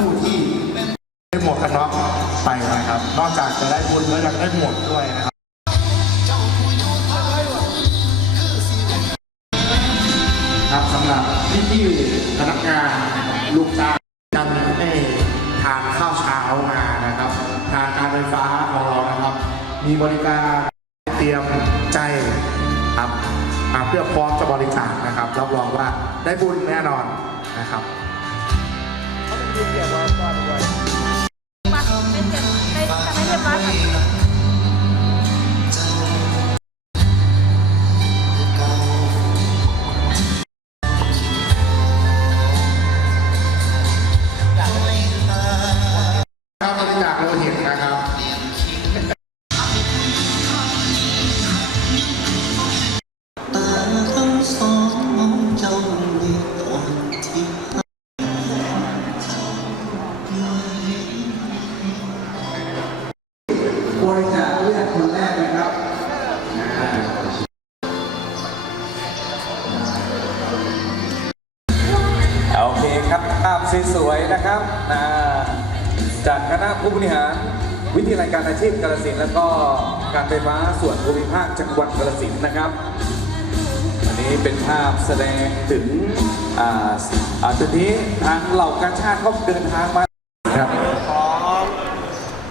ผู้ที่ได้หมวกกันน็อกไปนะครับ นอกจากจะได้บุญแล้วยังได้หมวกด้วยนะครับครับสำหรับพี่พี่พนักงานลูกจ้างยังได้ทานข้าวเช้ามานะครับทางการไฟฟ้าของเรานะครับ มีบริการเตรียมใจครับเพื่อพร้อมจะบริจาคนะครับรับรองว่าได้บุญแน่นอนนะครับ ไม่เจ็บไม่ จาคเลือดคนแรกนะครับโอเคครับภาพสวยๆนะครับจากคณะผู้บริหารวิทยาลัยการอาชีพกาลสินแล้วก็การไฟฟ้าส่วนภูมิภาคจังหวัดกาลสินนะครับอันนี้เป็นภาพแสดงถึงอ่าอ่าตอนนี้ทางเหล่ากาชาติก็เดินทางมาครับ สอง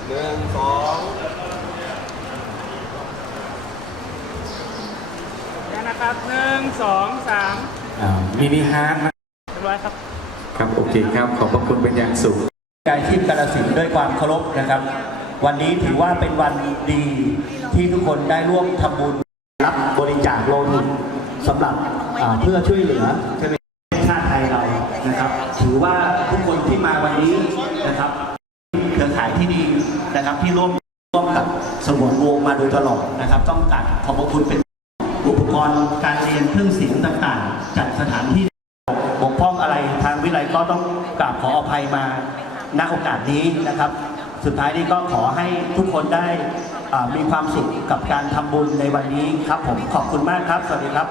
หนึ่งสอง แล้ว นะครับหนึ่งสองสามมินิฮาร์ดเรียบร้อยครับ ครับโอเคครับ ขอบพระคุณเป็นอย่างสูง การชีพกาลสินธุ์ด้วยความเคารพนะครับ วันนี้ถือว่าเป็นวันดีที่ทุกคนได้ร่วมทำบุญรับบริจาคโลหิตสำหรับอ่าเพื่อช่วยเหลือใช่ไหมชาติไทยเรานะครับ ถือว่าทุกคนที่มาวันนี้นะครับเครือข่ายที่ดีนะครับที่ร่วมร่วมกับสมวนวงมาโดยตลอดนะครับ ต้องการขอบพระคุณเป็นอุป กรณ์การเรียนเครื่องศิลป์ต่างๆ จัดสถานที่บกพร่องอะไรทางวิไลก็ต้องกราบขออภัยมาณโอกาสนี้นะครับ สุดท้ายนี้ก็ขอให้ทุกคนได้มีความสุขกับการทำบุญในวันนี้ครับผมขอบคุณมากครับ สวัสดีครับ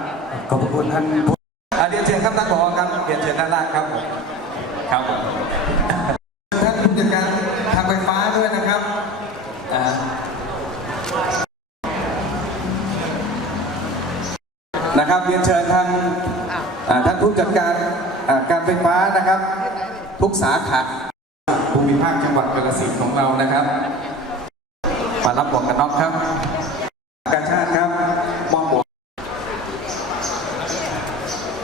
ขอบคุณท่านผู้อาเรียนเชิญครับท่านผอครับเรียนเชิญด้านล่างครับผมครับผมท่านผู้จัดการทางไฟฟ้าด้วยนะครับ นะครับเรียนเชิญทางอ่าท่านผู้จัดการอ่าการไฟฟ้านะครับ ทุกสาขาภูมิภาคจังหวัดกาฬสินธุ์ของเรานะครับมารับหมวกกันน็อกครับกาชาติครับมอบหมวก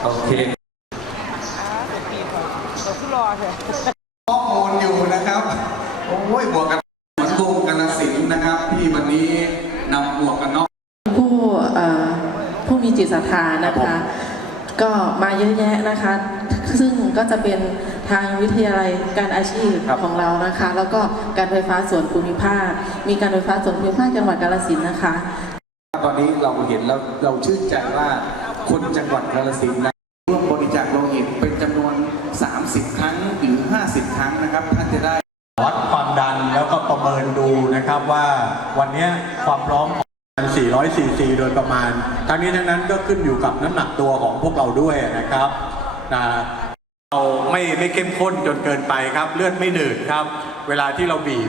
โอเคเราขึ้นรอเถอะข้อมูลอยู่นะครับโอ้ยหมวกกันเหมือนวงกันสินธุ์นะครับ ที่วันนี้นำหมวกกันน็อก ผู้เอ่อผู้ มีจิตศรัทธานะคะ ก็มาเยอะแยะนะคะ ซึ่งก็จะเป็นทางวิทยาลัยการอาชีพครับของเรานะคะ แล้วก็การไฟฟ้าส่วนภูมิภาค มีการไฟฟ้าส่วนภูมิภาคจังหวัดกาฬสินธุ์นะคะ ตอนนี้เราเห็นแล้วเราชื่นใจว่าคนจังหวัดกาฬสินธุ์นะร่วมบริจาคโลหิตเป็นจำนวน 30 ครั้งหรือ 50 ครั้งนะครับท่านจะได้ วัดความดันแล้วก็ประเมินดูนะครับว่าวันเนี้ยความพร้อม 400cc โดยประมาณ ทั้งนี้ทั้งนั้นก็ขึ้นอยู่กับน้ำหนักตัวของพวกเราด้วยนะครับนะเราไม่ไม่เข้มข้นจนเกินไปครับ เลือดไม่หนืดครับ เวลาที่เราบีบ